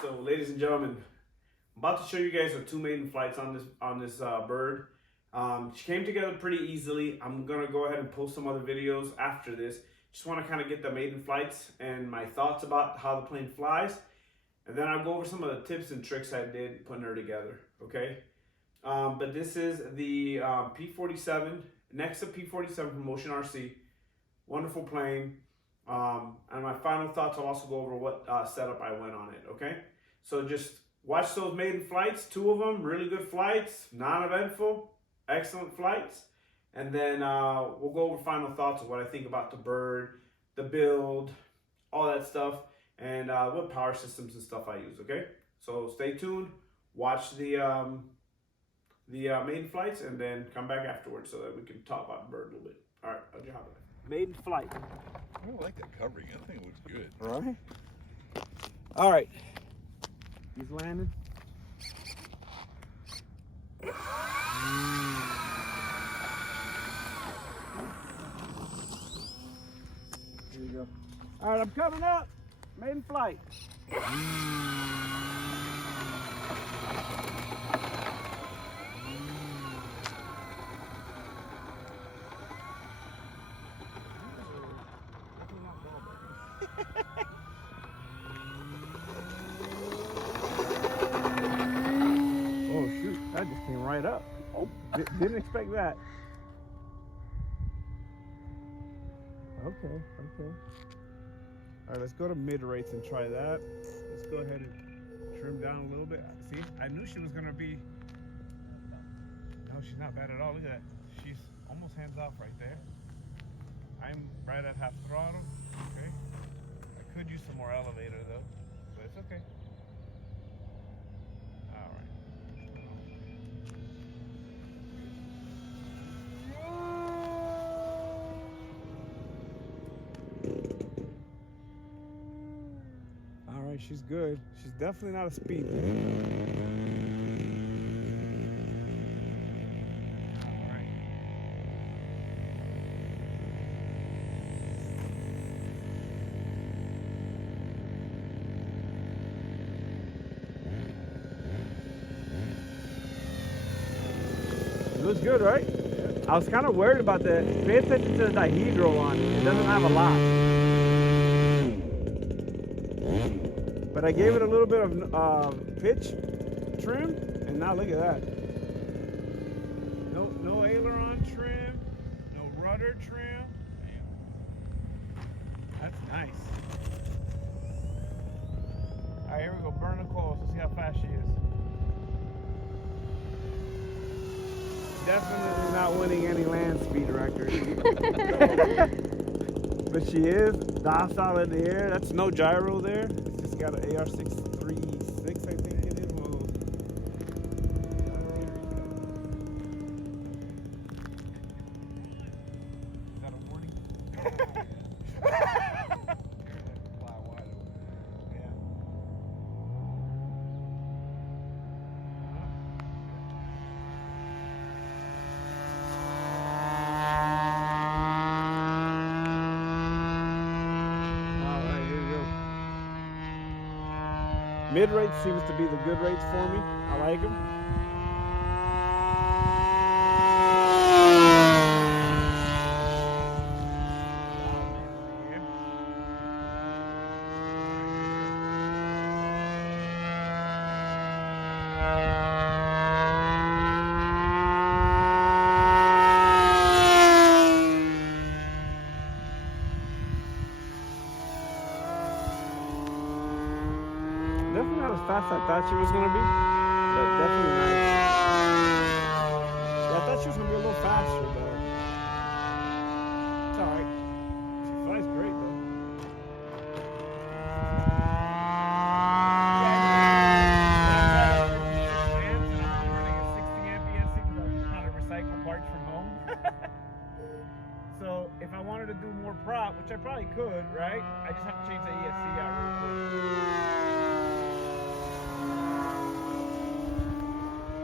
So ladies and gentlemen, I'm about to show you guys the two maiden flights on this bird. She came together pretty easily. I'm gonna go ahead and post some other videos after this. Just want to kind of get the maiden flights and my thoughts about how the plane flies, and then I'll go over some of the tips and tricks I did putting her together. Okay, but this is the P-47 Nexa P-47 from Bolin RC. Wonderful plane. And my final thoughts, I'll also go over what setup I went on it, okay? So just watch those maiden flights, 2 of them, really good flights, non-eventful, excellent flights. And then we'll go over final thoughts of what I think about the bird, the build, all that stuff, and what power systems and stuff I use, okay? So stay tuned, watch the maiden flights, and then come back afterwards so that we can talk about the bird a little bit. All right, I'll jump in. Maiden flight. I don't like that covering. I think it looks good. Right. All right. He's landing. There you go. All right, I'm coming up. Maiden flight. Oh shoot, that just came right up. Oh, didn't expect that. Okay. All right, let's go to mid rates and try that. Let's go ahead and trim down a little bit. See, I knew she was gonna be. No, she's not bad at all. Look at that. She's almost hands off right there. I'm right at half throttle. Okay. I could use some more elevator though, but it's okay. All right. All right, she's good. She's definitely not a speed. It looks good, right? I was kind of worried about that. Pay attention to the dihedral on it. It doesn't have a lot. But I gave it a little bit of pitch trim, and now look at that. No aileron trim, no rudder trim. Damn. That's nice. All right, here we go. Burn the coals. Let's see how fast she is. Definitely not winning any land speed records. But she is docile in the air. That's no gyro there. It's just got an AR-636, I think it is. One of those. Is that a warning? Fly wide open. Yeah. Mid rate seems to be the good rates for me. I like them. Definitely not as fast as I thought she was going to be, but definitely nice. Yeah, I thought she was going to be a little faster, but it's alright. She flies great, though. So if I wanted to do more prop, which I probably could, right? I just have to change the ESC out real quick.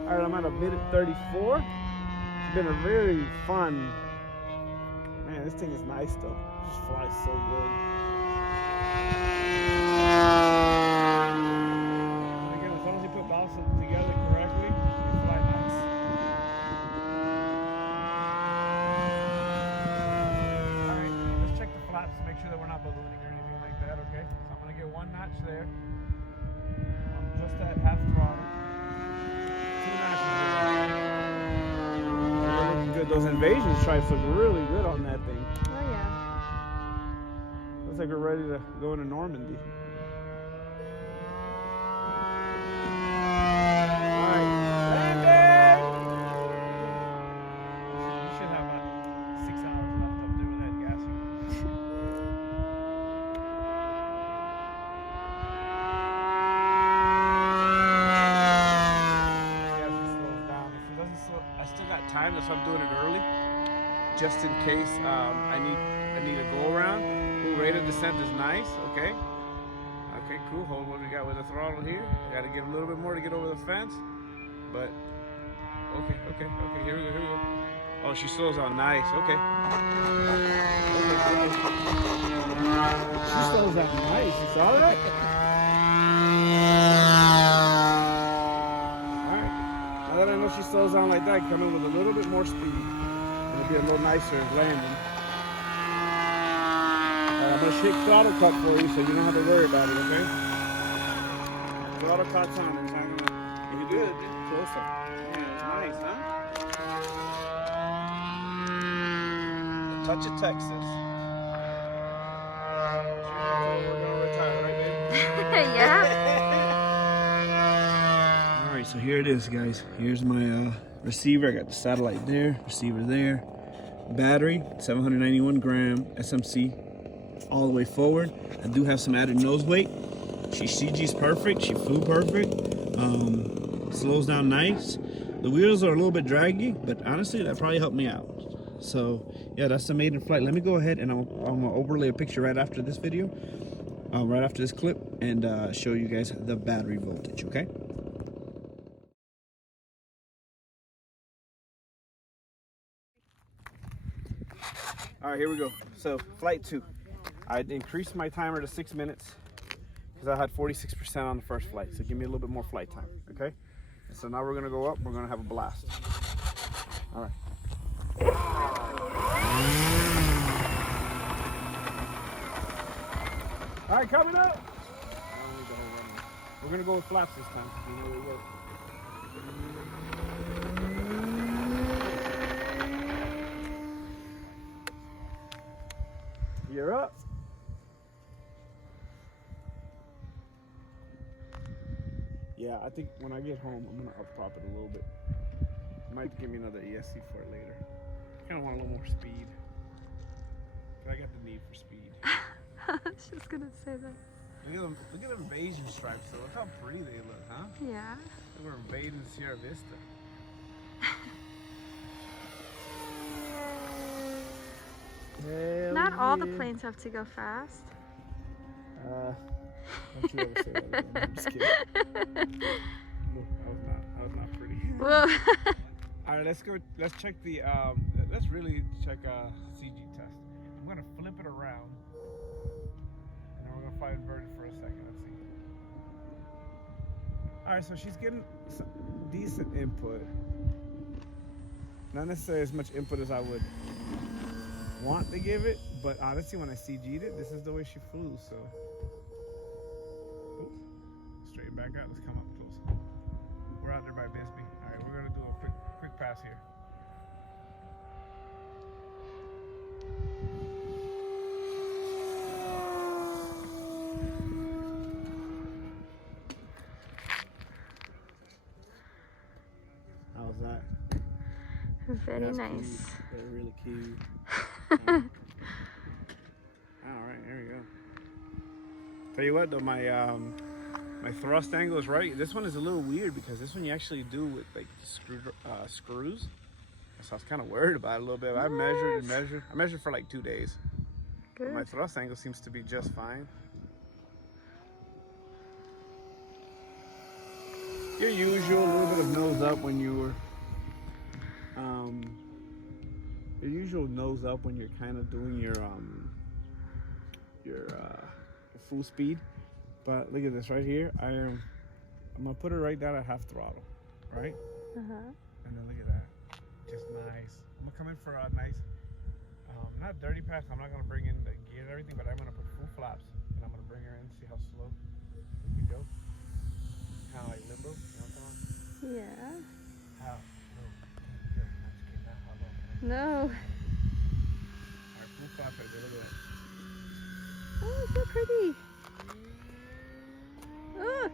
All right, I'm at a minute 34. It's been a very fun. Man, this thing is nice though. It just flies so good. there. I'm just at half throttle. 2.5 They're looking good. Those invasion stripes look really good on that thing. Oh yeah. Looks like we're ready to go into Normandy. Alright, landing! You should have about 6 hours left up there with that gassing. I still got time, that's why I'm doing it early, just in case I need a go around. Ooh, rate of descent is nice. Okay, cool. Hold what we got with the throttle here. I got to give a little bit more to get over the fence, but okay. Here we go. Oh, she slows down nice. Okay. She slows down nice. You saw that? Now that I know she slows down like that, come in with a little bit more speed. It'll be a little nicer landing. I'm going to shake throttle cut for you so you don't have to worry about it, okay? Throttle cut's on. It's not gonna... You do it closer. Yeah, it's nice, huh? A touch of Texas. We're going to retire, right, babe? Yeah. Alright, so here it is, guys. Here's my receiver. I got the satellite there, receiver there. Battery, 791 gram SMC all the way forward. I do have some added nose weight. She CG's perfect. She flew perfect. Slows down nice. The wheels are a little bit draggy, but honestly, that probably helped me out. So yeah, that's the maiden flight. Let me go ahead and I'm gonna overlay a picture right after this video, right after this clip, and show you guys the battery voltage. Okay. All right, here we go. So flight 2. I increased my timer to 6 minutes because I had 46% on the first flight. So give me a little bit more flight time, okay? And so now we're gonna go up, we're gonna have a blast. All right. All right, coming up. We're gonna go with flaps this time. You know we work. You're up. Yeah, I think when I get home, I'm gonna up prop it a little bit. Might give me another ESC for it later. Kind of want a little more speed. I got the need for speed. I was just gonna say that. Look at the invasion stripes though. Look how pretty they look, huh? Yeah. We're invading Sierra Vista. Not all the planes have to go fast. Don't you ever say that again. I'm just kidding. No, I was not pretty. Whoa. All right, let's check the let's really check CG test. I'm gonna flip it around, and then we're gonna fly inverted for a second. Let's see. All right, so she's getting some decent input. Not necessarily as much input as I would want to give it, but honestly, when I CG'd it, this is the way she flew. So, oops. Straighten back out. Let's come up close. We're out there by Bisbee. All right, we're gonna do a quick pass here. How's that? Very That's nice. cute. They're really cute. All right, there we go. Tell you what though, my thrust angle is right. This one is a little weird because this one you actually do with like screws. So I was kind of worried about it a little bit. I measured and measured. I measured for like 2 days. Good. But my thrust angle seems to be just fine. Your usual, a little bit of nose up when you were your usual nose up when you're kind of doing your full speed. But look at this right here. I'm gonna put her right down at half throttle, right? And then look at that, just nice. I'm gonna come in for a nice, not dirty pass. I'm not gonna bring in the gear and everything, but I'm gonna put full flaps and I'm gonna bring her in. See how slow. could go. Kind of like limbo. You know what I'm talking about? Yeah. How low can you go? No, just kidding. Not how low. No. Alright, full flop right there. Look at that. Oh, so pretty. Oh.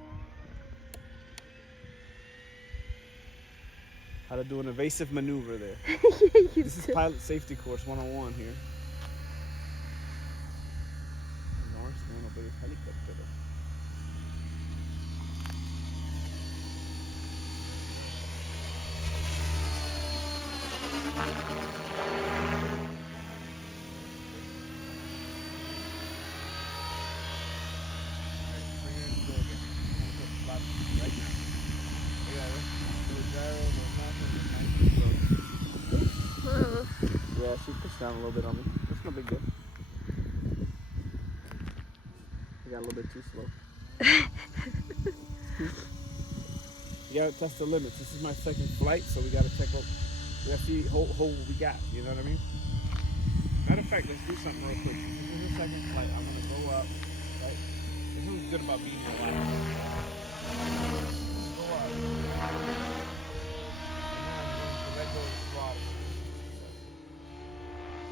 How to do an evasive maneuver there. Yeah, you This is did. pilot safety course 101 here. Norris man over this helicopter. Whoa. Yeah, she pushed down a little bit on me. That's no big deal. I got a little bit too slow. You gotta test the limits. This is my second flight, so we gotta check out. We gotta see what we got. You know what I mean? Matter of fact, let's do something real quick. This is the second flight. I'm gonna go up. Right? This is what's good about being here live. Go up. And now I'm going to let go of the throttle.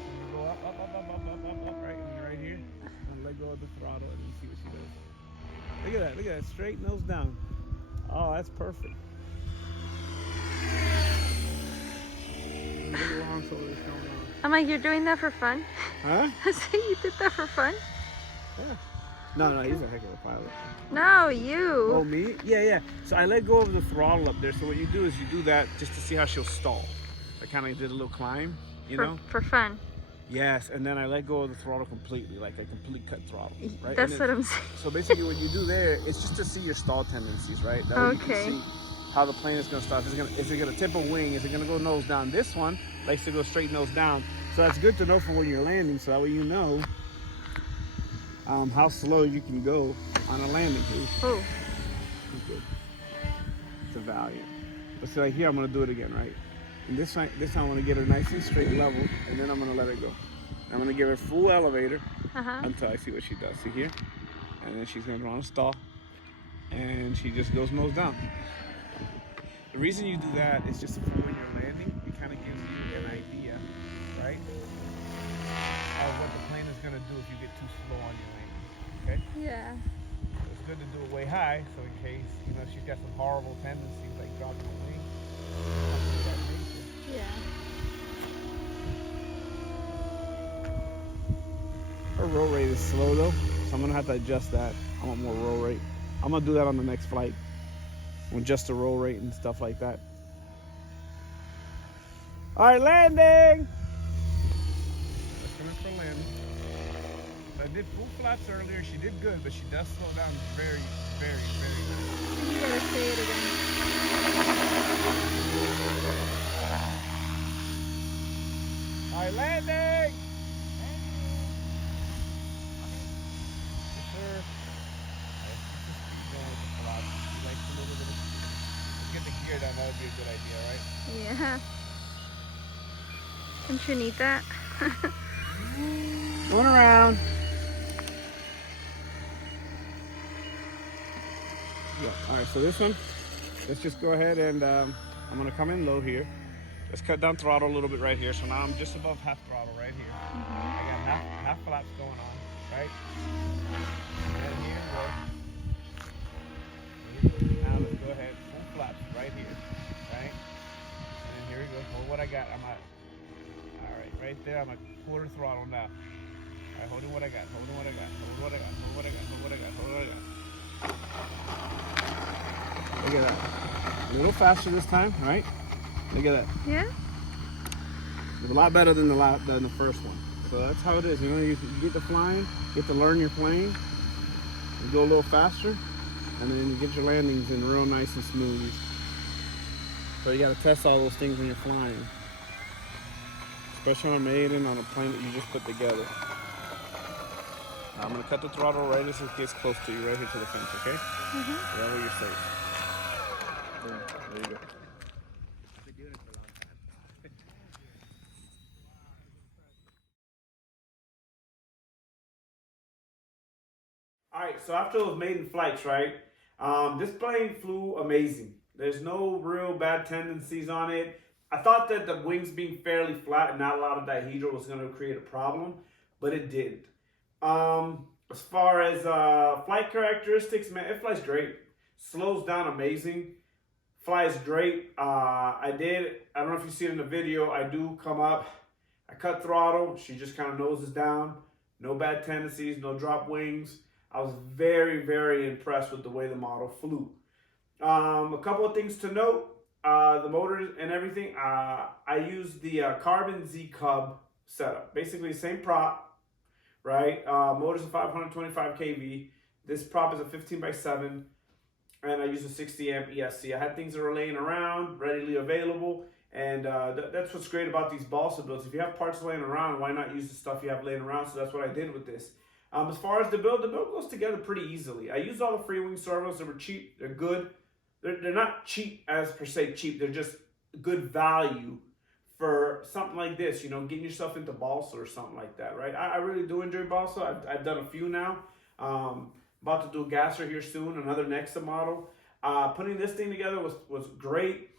And you go up, right? And you're right here. And let go of the throttle, and you see what she does. Look at that. Look at that. Straight nose down. Oh, that's perfect. Look at the long shoulder is going on. I'm like, you're doing that for fun? Huh? I said you did that for fun? Yeah. No, he's a heck of a pilot. No, you. Oh, me? Yeah. So I let go of the throttle up there. So what you do is you do that just to see how she'll stall. I kind of did a little climb, you know? For fun. Yes, and then I let go of the throttle completely, like a complete cut throttle, right? That's what I'm saying. So basically what you do there is just to see your stall tendencies, right? That way you Okay. can see how the plane is going to start. Is it going to tip a wing? Is it going to go nose down? This one likes to go straight nose down. So that's good to know for when you're landing, so that way you know how slow you can go on a landing. Oh. Good. It's a value. But see, like here, I'm going to do it again, right? And this time I'm going to get her nice and straight level, and then I'm going to let her go. I'm going to give her full elevator until I see what she does. See here? And then she's going to go on a stall, and she just goes nose down. The reason you do that is just for when you're landing, it kind of gives you an idea, right, of what the plane is going to do if you get too slow on your landing, okay? Yeah. So it's good to do it way high, so in case, she's got some horrible tendencies like dropping the wing, something of that nature. Yeah. Her roll rate is slow though, so I'm gonna have to adjust that. I want more roll rate. I'm gonna do that on the next flight. Adjust the roll rate and stuff like that. All right, landing. Let's come in for landing. I did full flaps earlier. She did good, but she does slow down very, very, very fast. You gotta say it again. All right, landing. Get the gear down, that would be a good idea, right? Yeah. Don't you need that? Going around. Yeah. All right, so this one, let's just go ahead and I'm gonna come in low here. Let's cut down throttle a little bit right here. So now I'm just above half throttle right here. I got half flaps going on, right? And then here we go. Now let's go ahead, full flaps right here, right? And then here we go. Hold what I got. All right, right there. I'm at quarter throttle now. All right, holding what I got. Hold what I got. Hold what I got. Look at that. A little faster this time, right? Look at that. Yeah? It's a lot better than the first one. So that's how it is. You get to flying, get to learn your plane, you go a little faster, and then you get your landings in real nice and smooth. So you got to test all those things when you're flying, especially on a Maiden, on a plane that you just put together. Now I'm going to cut the throttle right as it gets close to you, right here to the fence, okay? So that way you're safe. Boom. There you go. All right, so after those maiden flights, right, this plane flew amazing. There's no real bad tendencies on it. I thought that the wings being fairly flat and not a lot of dihedral was going to create a problem, but it didn't. As far as flight characteristics, man, it flies great. Slows down amazing. Flies great. I don't know if you see it in the video, I do come up. I cut throttle. She just kind of noses down. No bad tendencies, no drop wings. I was very, very impressed with the way the model flew. A couple of things to note. The motor and everything. I used the Carbon Z Cub setup. Basically the same prop, right? Motor's a 525 kV. This prop is a 15x7. And I use a 60 amp ESC. I had things that were laying around, readily available. And that's what's great about these balsa builds. If you have parts laying around, why not use the stuff you have laying around? So that's what I did with this. As far as the build goes together pretty easily. I used all the free wing servos. They were cheap. They're good. They're not cheap as per se cheap. They're just good value for something like this. You know, getting yourself into balsa or something like that, right? I really do enjoy balsa. I've done a few now. About to do a gasser here soon, another Nexa model. Putting this thing together was great.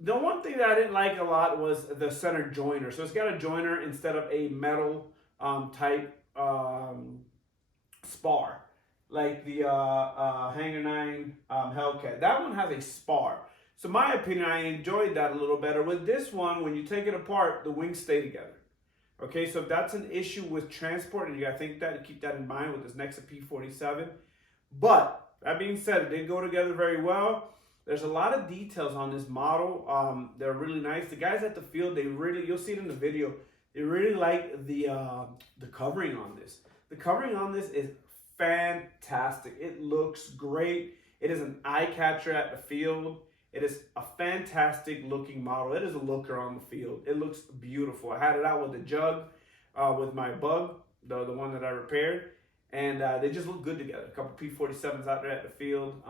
The one thing that I didn't like a lot was the center joiner. So it's got a joiner instead of a metal type spar, like the Hanger 9 Hellcat. That one has a spar. So my opinion, I enjoyed that a little better. With this one, when you take it apart, the wings stay together. Okay, so that's an issue with transport, and you gotta keep that in mind with this Nexa P-47. But that being said, they go together very well. There's a lot of details on this model. They're really nice. The guys at the field, you'll see it in the video, they really like the covering on this. The covering on this is fantastic. It looks great. It is an eye catcher at the field. It is a fantastic looking model. It is a looker on the field. It looks beautiful. I had it out with the jug, with my bug, the one that I repaired, and they just look good together. A couple P-47s out there at the field.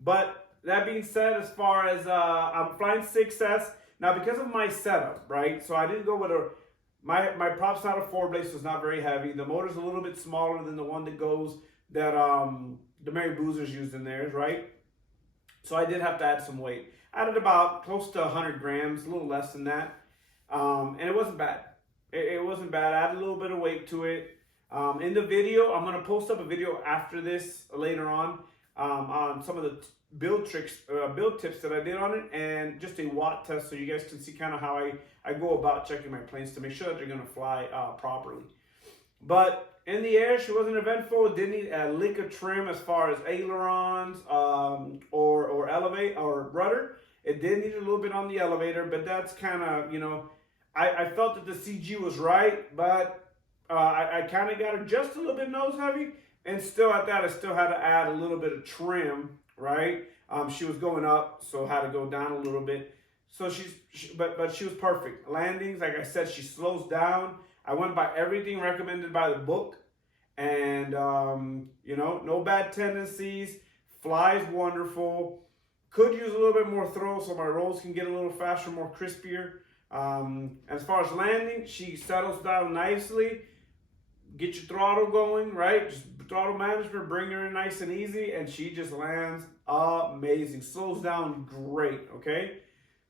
But that being said, as far as I'm flying 6S, now because of my setup, right? So I didn't go with my prop's not a 4-blade, so it's not very heavy. The motor's a little bit smaller than the one that the Mary Boozers used in theirs, right? So I did have to add some weight. I added about close to 100 grams, a little less than that. And it wasn't bad. It wasn't bad. I added a little bit of weight to it. In the video, I'm going to post up a video after this later on some of the build tips that I did on it, and just a watt test so you guys can see kind of how I go about checking my planes to make sure that they're going to fly properly. But in the air, she wasn't eventful. Didn't need a lick of trim as far as ailerons or elevate or rudder. It did need a little bit on the elevator, but that's kind of, you know, I felt that the CG was right, but I kind of got her just a little bit nose heavy, and still at that, I still had to add a little bit of trim, right? She was going up, so I had to go down a little bit. So but she was perfect. Landings, like I said, she slows down. I went by everything recommended by the book, and you know, no bad tendencies. Flies wonderful. Could use a little bit more throw so my rolls can get a little faster, more crispier. As far as landing, she settles down nicely. Get your throttle going, right? Just throttle management, bring her in nice and easy, and she just lands amazing. Slows down great, okay?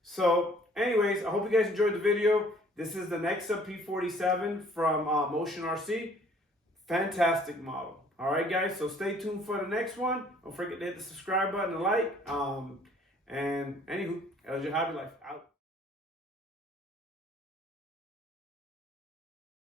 So, anyways, I hope you guys enjoyed the video. This is the Nexa P-47 from Motion RC. Fantastic model. All right, guys, so stay tuned for the next one. Don't forget to hit the subscribe button and like. And anywho, that was your hobby life. Out.